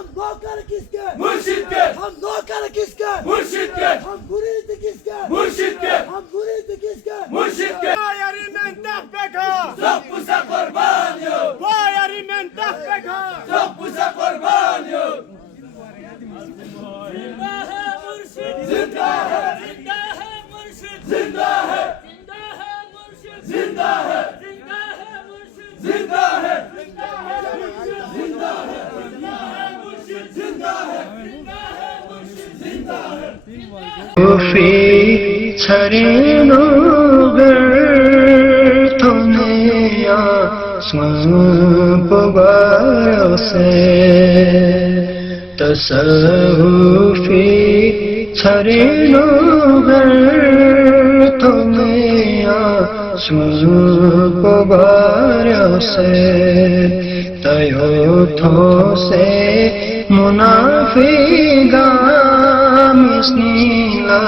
ہم نوکر کس کے؟ مرشد کے ہم نوکر کس کے؟ مرشد کے ہم مرید کس کے؟ مرشد کے ہم مرید کس کے؟ مرشد کے Vay Arimendah Beka! Zappuza kurban yok Vay Arimendah Beka! Zappuza kurban yok زندہ ہے مرشد زندہ ہے زندہ ہے مرشد زندہ ہے زندہ ہے مرشد زندہ ہے زندہ ہے مرشد زندہ ہے زندہ ہے مرشد زندہ ہے زندہ ہے مرشد زندہ ہے فی چھرینوگر تمہیں آسمان پبار سے تصوفی چھرینوگر تمہیں آسمان پبار سے تیوتھو سے منافقان مسنیلا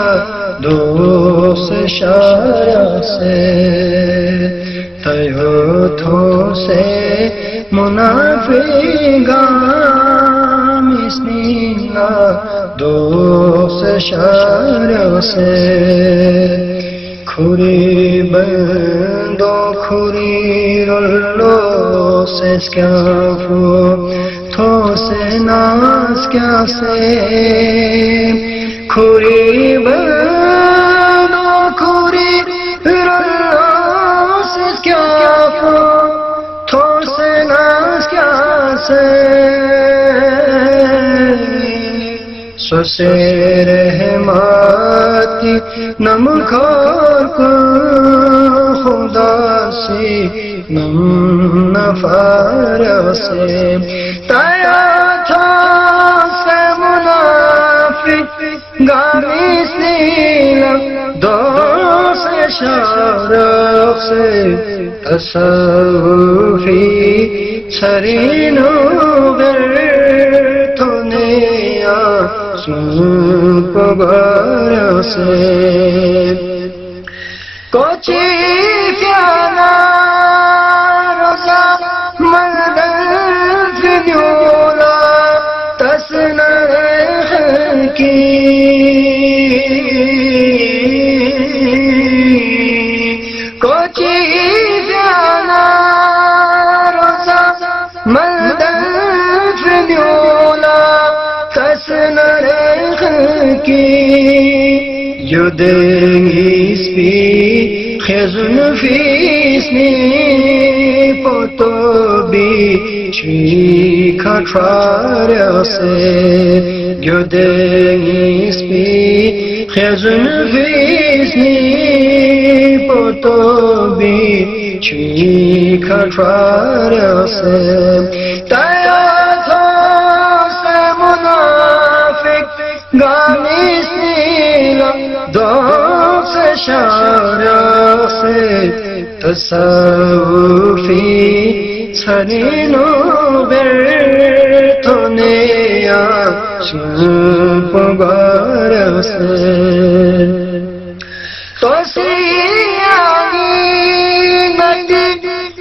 دوست شارع سے تیوتھو سے منافقان مسنیلا دوست شارع سے کھوری بندو کھوری رلو سے سکافو تھو سے ناس کیا سے کھوری بندو کھوری رلو سے سکافو تھو سے ناس کیا سے سوسے رحماتی نم خور کو خدا سے نم نفار سے تایا تھا سے منافق گامی سیلم دو سے شارق سے تصوفی چھرینوگر پبار سے کوچی پیانا روزا مردن فنیولا تسنر کی کوچی پیانا روزا مردن فنیولا تسنر کی یودیس پی خزن فیسنی پوتو بی چی کھٹار سے یودیس پی خزن فیسنی پوتو بی چی کھٹار سے گامی سیلا دو سے شارع سے تصوفی چھرینوگر تمہیں آسمان پبار سے تو سیاہی ندی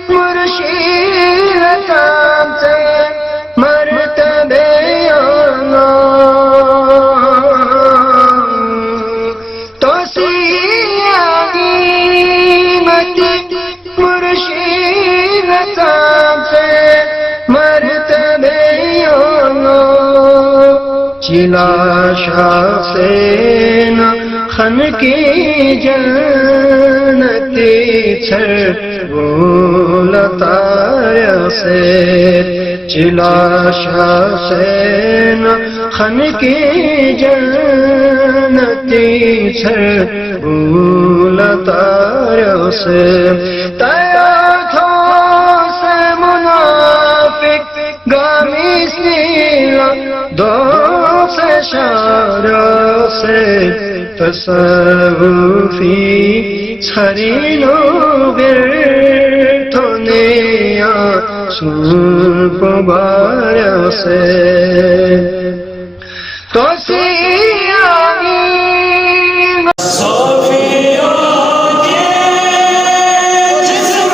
مرشید تام سے مرتبے آنا چلا شاہ سے نہ خن کی جنتی چھر بولتایا سے چلا شاہ سے نہ خن کی جنتی چھر بولتایا سے تیا تھو سے منافق گامی سیلا دو سے شارع سے تصوفی چھرینوگر تمہیں آسمان پبار سے تو سیاہی صوفیوں کے جسم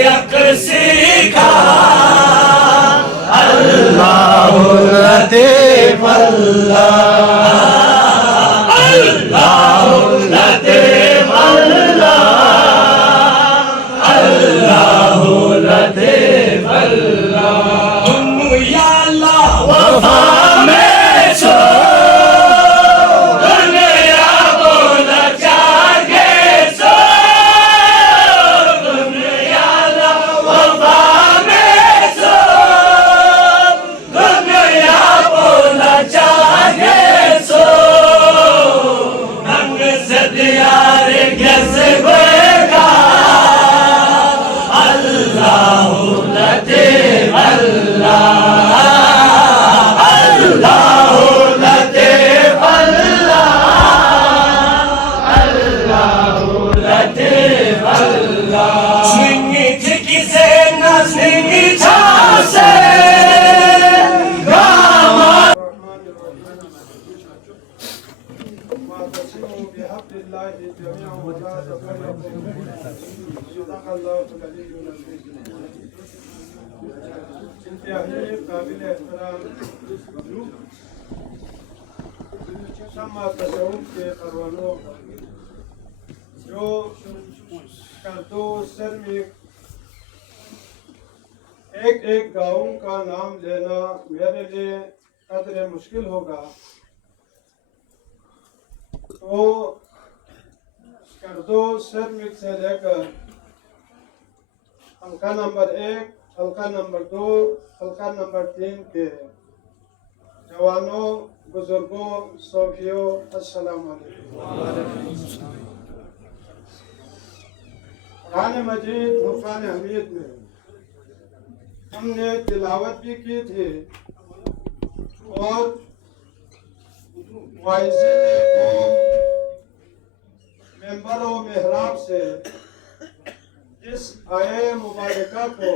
یک سیکھا اللہ لطیف اللہ اللہ لطیف اللہ اللہ لطیف اللہ تم یا اللہ وفا میں چھو دنیا بولا چاہیے سو دنیا اللہ وفا میں چھو دنیا بولا چاہیے سو ننگ سے دیار کیسے گا اللہ لطیف اللہ اللہ لطیف اللہ اللہ لطیف اللہ سنگی تھکی سے نہ سنگی چھا سے گاما واعتصموا بحبل الله جميعا ولا تفرقوا صدق الله العلي العظيم انتہائی قابل احترام شمع تصوف کے پروانوں جو کردو سر میں ایک ایک گاؤں کا نام لینا میرے لیے قدر مشکل ہوگا تو کردو سرمک سے لے کر حلقہ نمبر 1 حلقہ نمبر 2 حلقہ نمبر 3 کے جوانوں بزرگوں صوفیوں السلام علیکم قرآن مجید فرقان حمید میں ہم نے تلاوت بھی کی تھی اور وائزین قوم ممبر و محراب سے اس آیے مبارکہ کو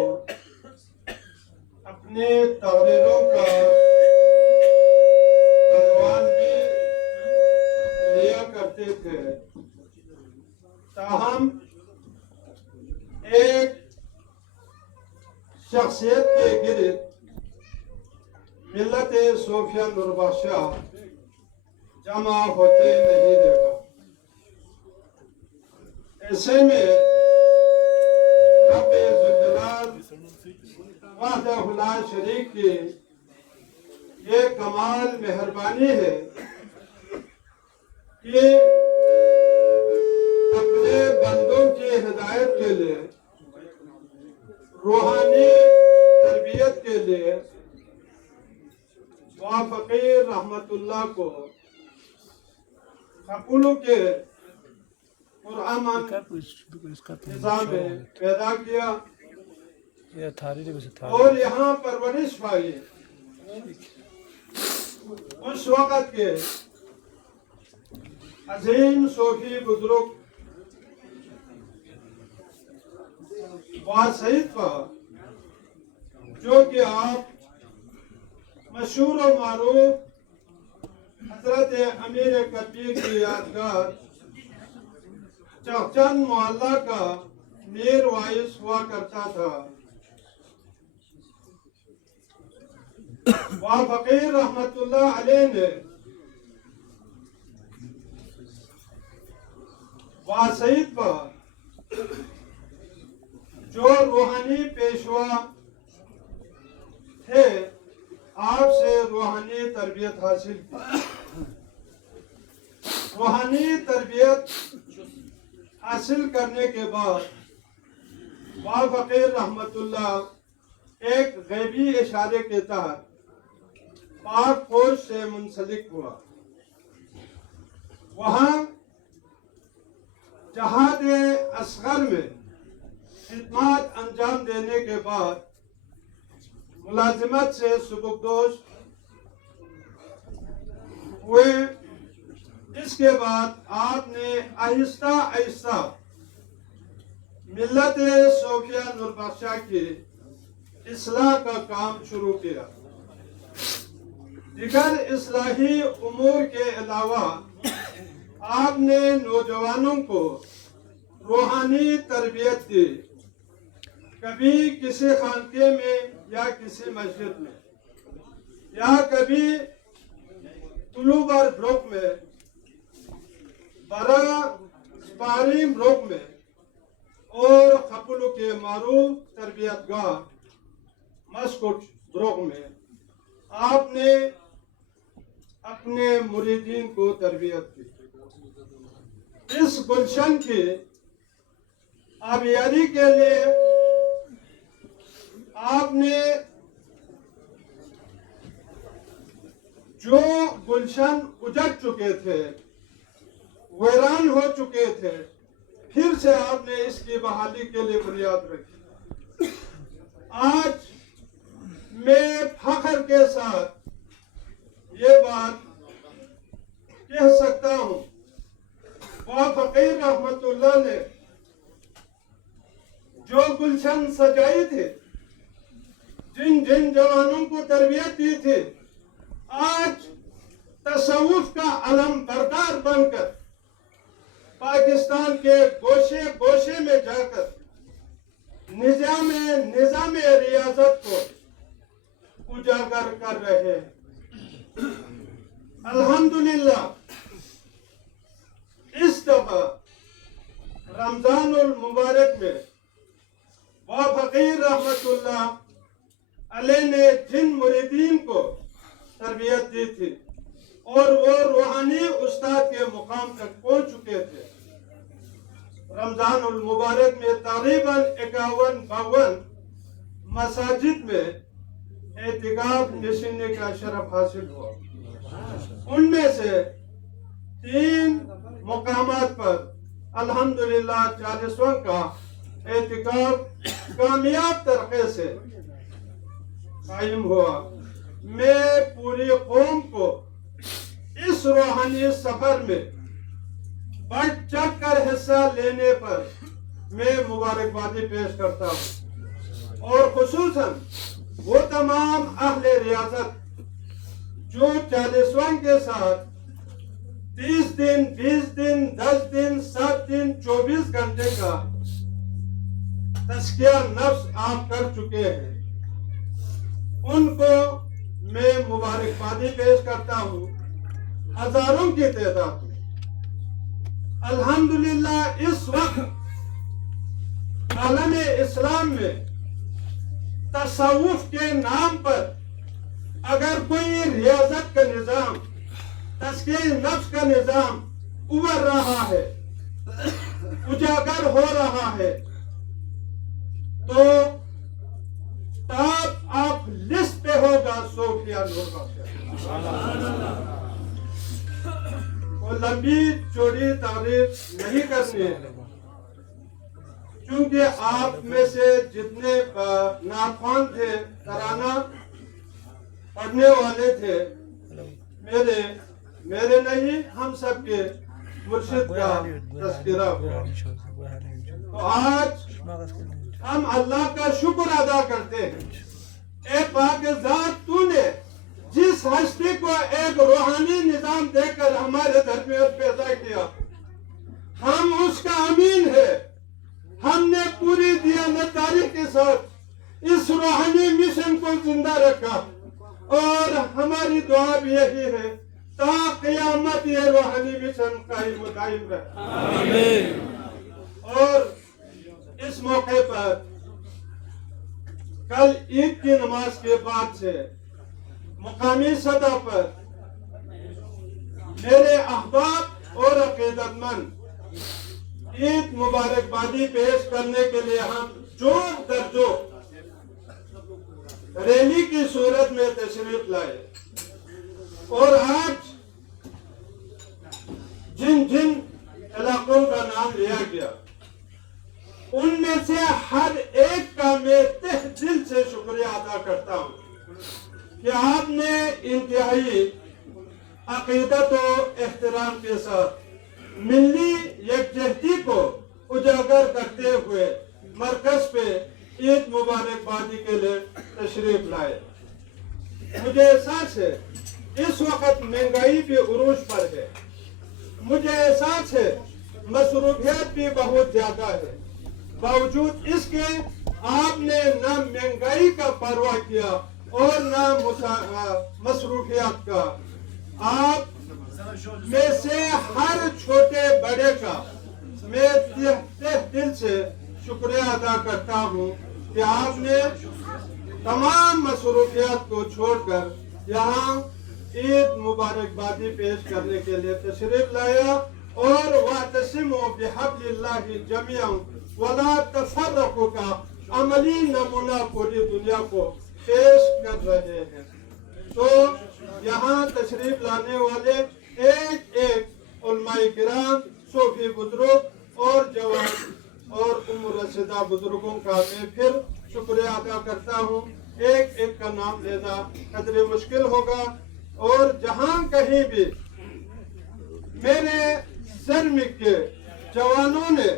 اپنے تحریروں کا عنوان بھی لیا کرتے تھے تاہم ایک شخصیت کے گرد ملت صوفیہ نوربخشہ جمع ہوتے نہیں دیکھا ایسے میں رب ذوالجلال وحدہ لا شریک کی یہ کمال مہربانی ہے کہ اپنے بندوں کی ہدایت کے لیے روحانی تربیت کے لیے فقیر رحمت اللہ کو حقولوں کے پرامن نظام میں پیدا کیا اور یہاں پرورش پائی اس وقت کے عظیم صوفی بزرگ سعید پر جو کہ آپ مشہور و معروف حضرت امیر کبیر کی یادگار چند محلہ کا میر وائس ہوا کرتا تھا فقیر رحمت اللہ علیہ نے سعید پر جو روحانی پیشوا تھے آپ سے روحانی تربیت حاصل کی روحانی تربیت حاصل کرنے کے بعد فقیر رحمت اللہ ایک غیبی اشارے کے تحت پاک فوج سے منسلک ہوا وہاں جہاد اصغر میں خدمات انجام دینے کے بعد ملازمت سے سبکدوش ہوئے اس کے بعد آپ نے آہستہ آہستہ ملت صوفیہ نوربخشہ کی اصلاح کا کام شروع کیا دیگر اصلاحی امور کے علاوہ آپ نے نوجوانوں کو روحانی تربیت دی کبھی کسی خانقاہ میں یا کسی مسجد میں یا کبھی طلوع بر بروک میں برا سپاریم بروک میں اور خپلو کے معروف تربیت گاہ مسکٹ بروک میں آپ نے اپنے مریدین کو تربیت کی۔ اس گلشن کی آبیاری کے لیے آپ نے جو گلشن اجڑ چکے تھے، ویران ہو چکے تھے، پھر سے آپ نے اس کی بحالی کے لیے بنیاد رکھی۔ آج میں فخر کے ساتھ یہ بات کہہ سکتا ہوں، وہ فقیر رحمت اللہ نے جو گلشن سجائی تھی، جن جن جوانوں کو تربیت دی تھی، آج تصوف کا علم بردار بن کر پاکستان کے گوشے گوشے میں جا کر نظام ریاست کو اجاگر کر رہے ہیں۔ الحمدللہ اس دفعہ رمضان المبارک میں وہ فقیر رحمت اللہ علیہ نے جن مریدین کو تربیت دی تھی اور وہ روحانی استاد کے مقام تک پہنچ چکے تھے، رمضان المبارک میں تقریباً 51-52 مساجد میں اعتکاف نشینے کا شرف حاصل ہوا۔ ان میں سے 3 مقامات پر الحمدللہ 40واں کا اعتکاف کامیاب طریقے سے قائم ہوا۔ میں پوری قوم کو اس روحانی سفر میں بڑھ چڑھ کر حصہ لینے پر میں مبارکبادی پیش کرتا ہوں، اور خصوصاً وہ تمام اہل ریاست جو 40واں کے ساتھ 30 دن 20 دن 10 دن 7 دن 24 گھنٹے کا تزکیہ نفس آپ کر چکے ہیں، ان کو میں مبارکبادی پیش کرتا ہوں ہزاروں کی تعداد میں۔ الحمدللہ اس وقت عالم اسلام میں تصوف کے نام پر اگر کوئی ریاضت کا نظام، تزکیہ نفس کا نظام ابھر رہا ہے، اجاگر ہو رہا ہے، تو ٹاپ آپ لسٹ پہ ہوگا صوفیہ نور بخش۔ وہ لمبی چوڑی تعریف نہیں کرنی ہے، کیونکہ آپ میں سے جتنے ناخوان تھے، ترانہ پڑھنے والے تھے، میرے نہیں ہم سب کے مرشد کا تذکرہ ہوا۔ تو آج ہم اللہ کا شکر ادا کرتے ہیں، اے پاک ذات تو نے جس ہستی کو ایک روحانی نظام دے کر ہمارے درمیان پیدا کیا، ہم اس کا امین ہے۔ ہم نے پوری دیانتداری کے ساتھ اس روحانی مشن کو زندہ رکھا، اور ہماری دعا بھی یہی ہے تا قیامت یہ روحانی مشن قائم و دائم رہے۔ اور اس موقع پر کل عید کی نماز کے بعد سے مقامی سطح پر میرے احباب اور عقیدت مند عید مبارکبادی پیش کرنے کے لیے ہم جوش در جوش ریلی کی صورت میں تشریف لائے، اور آج جن جن علاقوں کا نام لیا گیا ان میں سے ہر ایک کا میں تہ دل سے شکریہ ادا کرتا ہوں کہ آپ نے انتہائی عقیدت و احترام کے ساتھ ملی یکجہتی کو اجاگر کرتے ہوئے مرکز پہ عید مبارکبادی کے لیے تشریف لائے۔ مجھے احساس ہے اس وقت مہنگائی بھی عروج پر ہے، مجھے احساس ہے مصروفیات بھی بہت زیادہ ہے، باوجود اس کے آپ نے نہ مہنگائی کا پرواہ کیا اور نہ مصروفیات کا. آپ میں سے ہر چھوٹے بڑے کا میں تہ دل سے شکریہ ادا کرتا ہوں کہ آپ نے تمام مصروفیات کو چھوڑ کر یہاں عید مبارکبادی پیش کرنے کے لیے تشریف لایا اور وَاعْتَصِمُوا بِحَبْلِ اللَّهِ جَمِيعًا وَلَا تَفَرَّقُوا کا عملی نمونہ پوری دنیا کو پیش کر رہے ہیں. تو یہاں تشریف لانے والے ایک ایک علماء کرام، صوفی بزرگ اور جوان اور عمر رسیدہ بزرگوں کا میں پھر شکریہ ادا کرتا ہوں. ایک ایک کا نام لینا قدر مشکل ہوگا اور جہاں کہیں بھی میرے سرمک کے جوانوں نے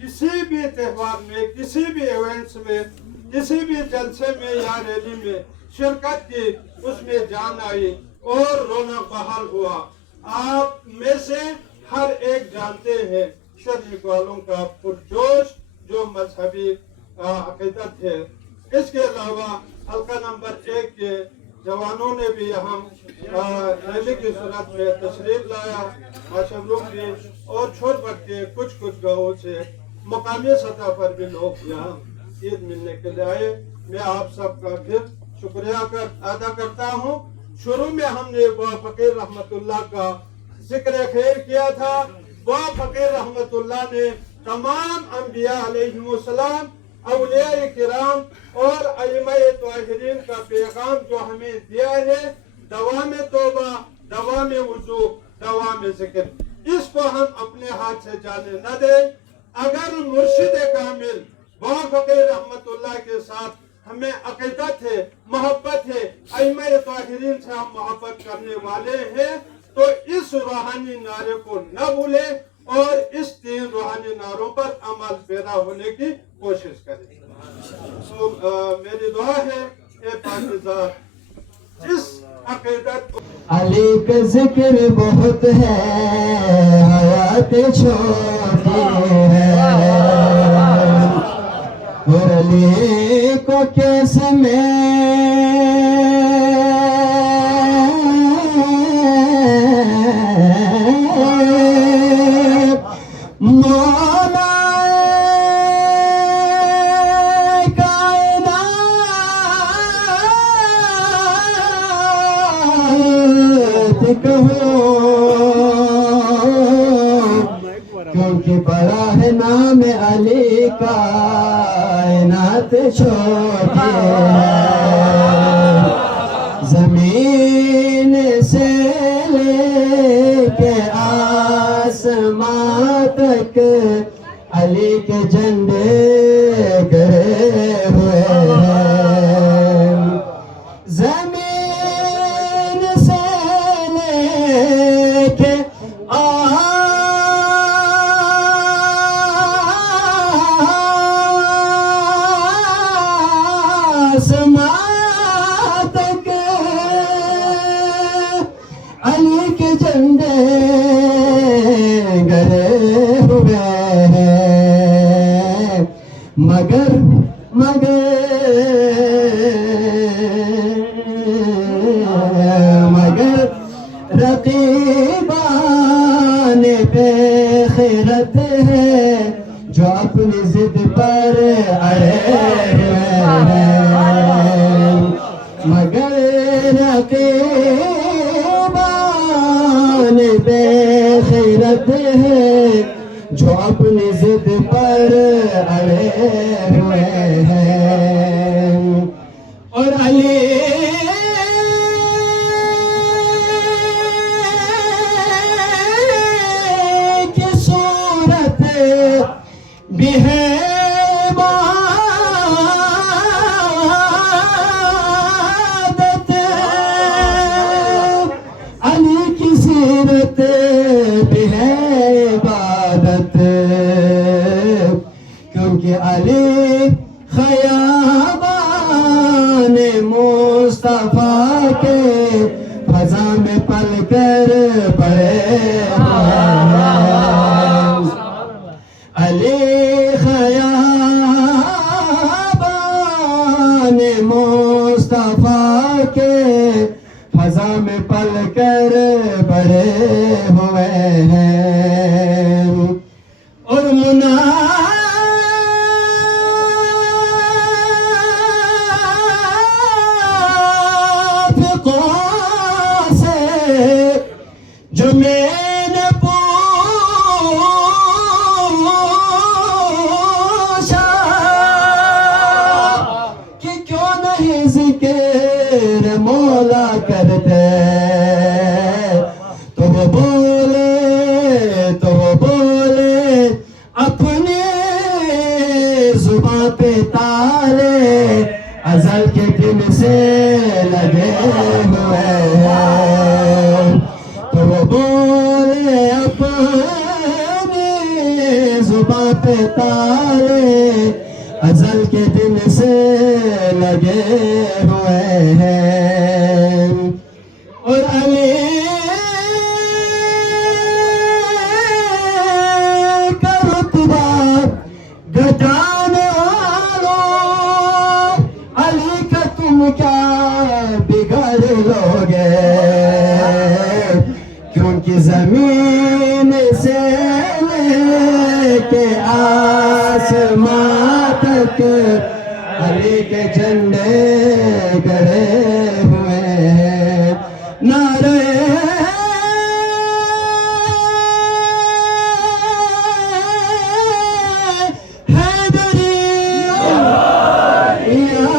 کسی بھی تہوار میں، کسی بھی ایونٹس میں، کسی بھی جلسے میں یا ریلی میں شرکت کی، اس میں جان آئی اور رونق بحال ہوا. آپ میں سے ہر ایک جانتے ہیں شرمک والوں کا پرجوش جو مذہبی عقیدت ہے. اس کے علاوہ حلقہ نمبر 1 کے جوانوں نے بھی یہاں ریلی کی صورت میں تشریف لایا. ماشاءاللہ بھی اور چھوڑ بٹ کے کچھ گاؤں سے مقامی سطح پر بھی لوگ یہاں عید ملنے کے لیے آئے. میں آپ سب کا پھر شکریہ ادا کرتا ہوں. شروع میں ہم نے وہ فقیر رحمت اللہ کا ذکر خیر کیا تھا. وہ فقیر رحمت اللہ نے تمام انبیاء علیہ السلام، اولیاء کرام اور ائمہ طاہرین کا پیغام جو ہمیں دیا ہے، دوام توبہ، دوام وضو، دوام ذکر، اس کو ہم اپنے ہاتھ سے جانے نہ دیں. اگر مرشد کامل وہ فقیر رحمت اللہ کے ساتھ ہمیں عقیدت ہے، محبت ہے، ائمہ طاہرین سے ہم محبت کرنے والے ہیں، تو اس روحانی نعرے کو نہ بھولیں اور اس 3 روحانی نعروں پر عمل پیرا ہونے کی کوشش کریں. تو میری دعا ہے اے پاکیزہ اس عقیدت کو. علی کا ذکر بہت ہے، حیات چھوٹی ہے، اور علی کو کیسے میں کیونکہ بڑا ہے نام علی کائنات چھوٹی ہے. زمین سے لے کے آسمان تک علی کے جھنڈے گرے ہوئے ہیں. زمین سے لے کے آسمان تک علی کے جھنڈے گرے ہوئے ہیں. مگر رقیبان پہ خیرت ہے جو اپنی ضد پر اڑے ہیں. مگر رقیبان پہ خیرت ہے جو اپنی ضد پر اڑے ہوئے ہیں. اور علی کی صورت بھی ہے عبادت، علی کی سیرت بھی ہے عبادت، کیونکہ علی خیابان مصطفیٰ کے فضا میں پل کر بڑے علی خیابان میں پل کر بڑے ہوئے ہیں اور منافقوں سے جو میں نے پوچھا کہ کیوں نہیں ذکر مولا کرتے تو وہ بولے اپنے زباں پہ تالے ازل کے دن سے لگے ہوئے ہیں تو وہ بولے اپنی زباں پہ تالے ازل کے دن سے لگے ہوئے ہیں اور علی کا رتبہ گھٹانے والوں علی کا تم کیا بگاڑ لوگے کیونکہ زمین سے لے کے آسمان تک علی کے جھنڈے گڑے ہوئے ہیں نعرے حیدری یا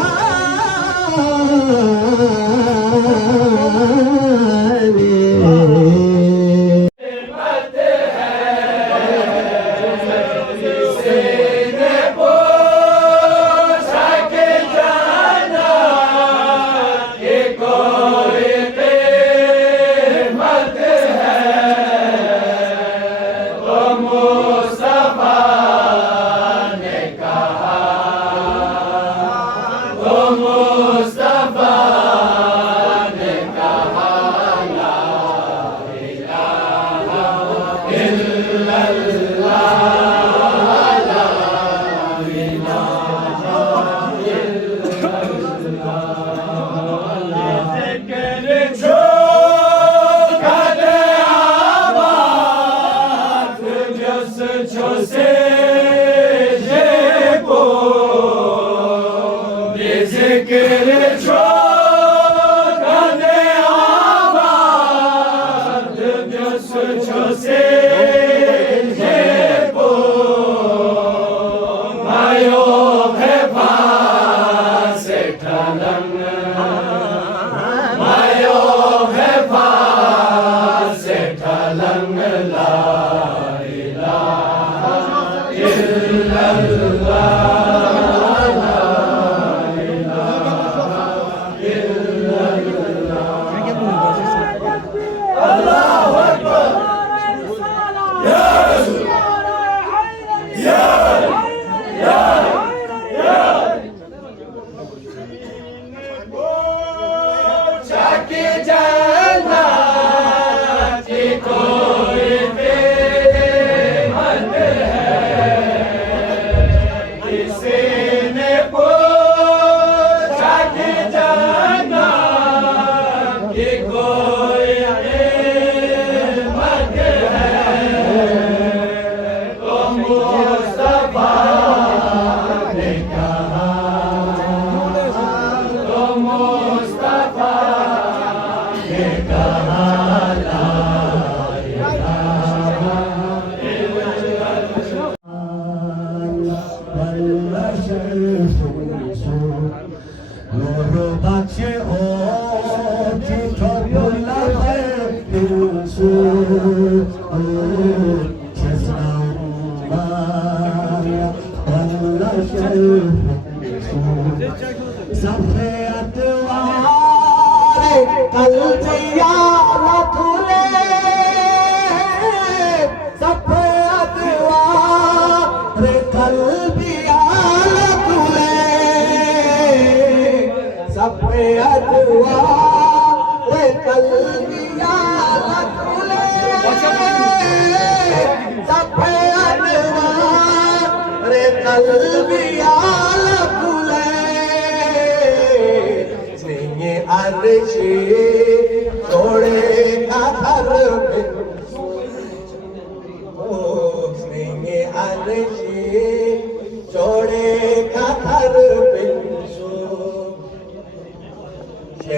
علی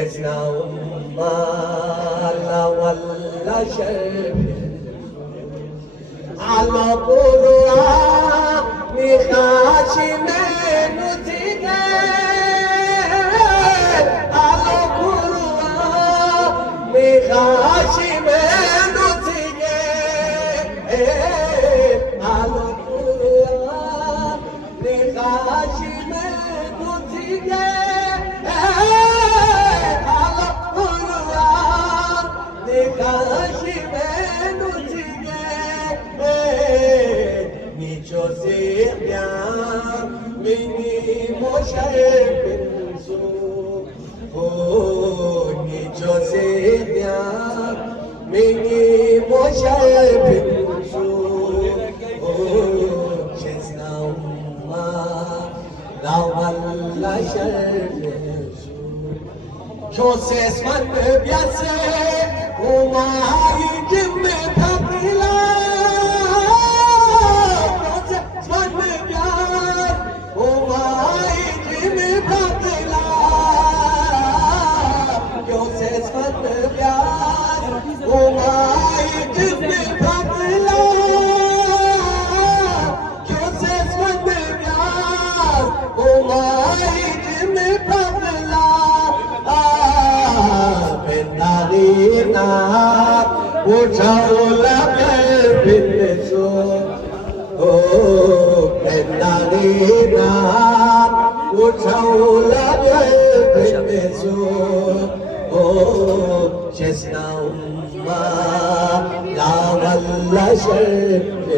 جسنا مالا ولا شرب على قرآن مخاشي من تجاه على قرآن مخاشي من تجاه على قرآن مخاشي من تجاه على قرآن مخاشي من Nicio Silvia, mini Moshe Benzu. Oh, Nicio Silvia, mini Moshe Benzu. Oh, Chesna Umma, la walla Sherbezu. Joses man biase, Umma yidim papila. Uçağla gelbinleso Oh, Pendarina Uçağla gelbinleso Oh, Chesna umma La valla şerbeso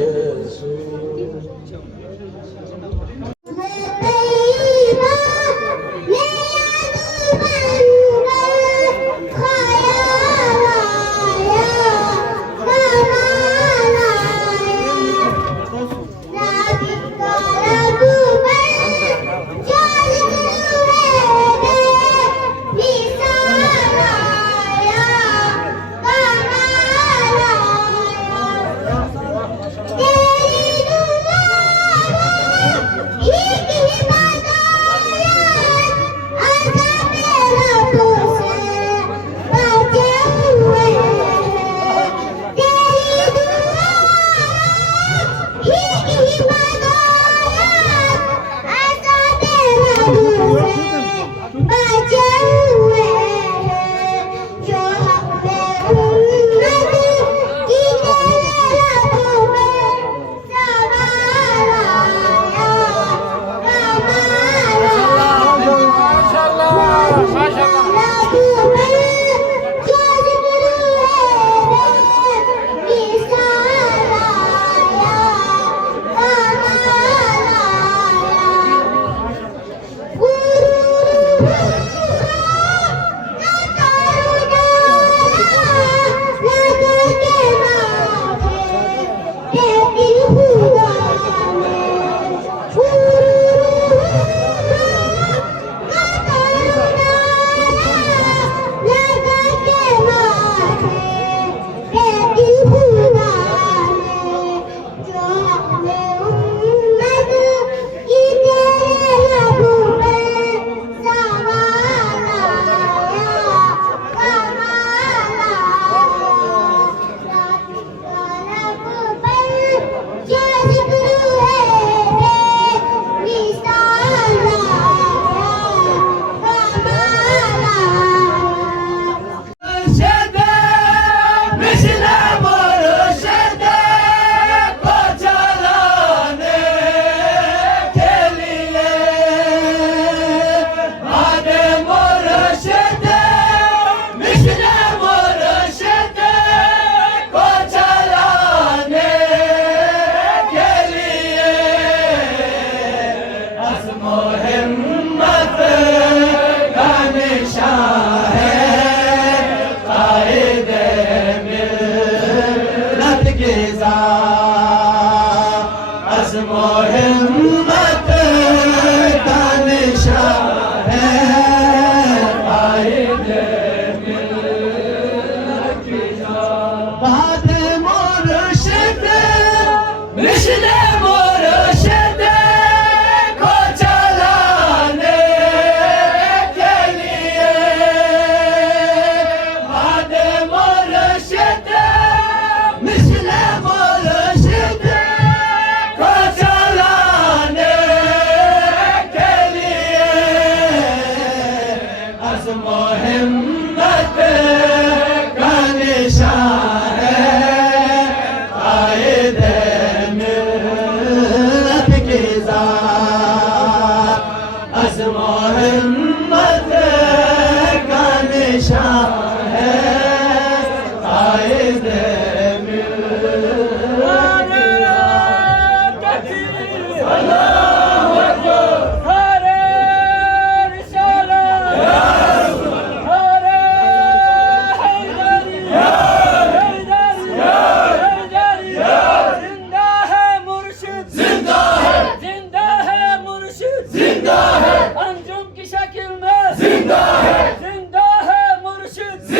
عزم و ہمت کا نشان ہے قائد ملت کی ذات عزم و ہمت کا نشان ہے قائد مرشد